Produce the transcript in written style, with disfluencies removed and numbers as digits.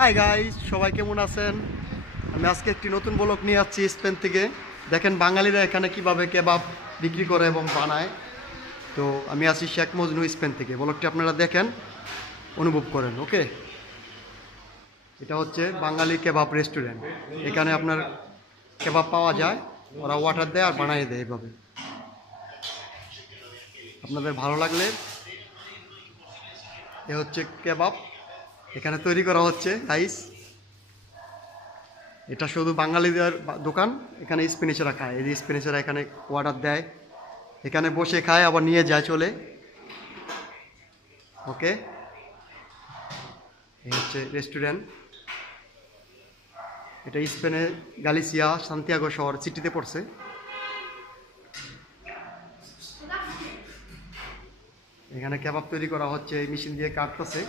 Hi guys, সবাই কেমন আছেন? আমি আজকে একটি নতুন ব্লগ নিয়ে যাচ্ছি স্পেন থেকে। দেখেন বাঙালিরা এখানে কিভাবে কেবাব বিক্রি করে এবং বানায়। তো আমি আছি শেখ মজনু স্পেন থেকে। ব্লগটি আপনারা দেখেন, অনুভব করেন। ওকে, এটা হচ্ছে বাঙালি কেবাব রেস্টুরেন্ট। এখানে আপনার কেবাব পাওয়া যায়, ওরা ওয়াটার দেয় আর বানিয়ে দেয় এভাবে। আপনাদের ভালো লাগলে, এ হচ্ছে কেবাব এখানে তৈরি করা হচ্ছে গাইস। এটা শুধু বাঙালিদের দোকান। এখানে স্প্যানিশরা খায়, এই যে স্প্যানিশরা এখানে অর্ডার দেয়, এখানে বসে খায়, আবার নিয়ে যায় চলে। ওকে, এই হচ্ছে রেস্টুরেন্ট। এটা স্পেনের গালিসিয়া সান্তিয়াগো শহর সিটিতে পড়ছে। এখানে কেবাব তৈরি করা হচ্ছে, এই মেশিন দিয়ে কাটতেছে।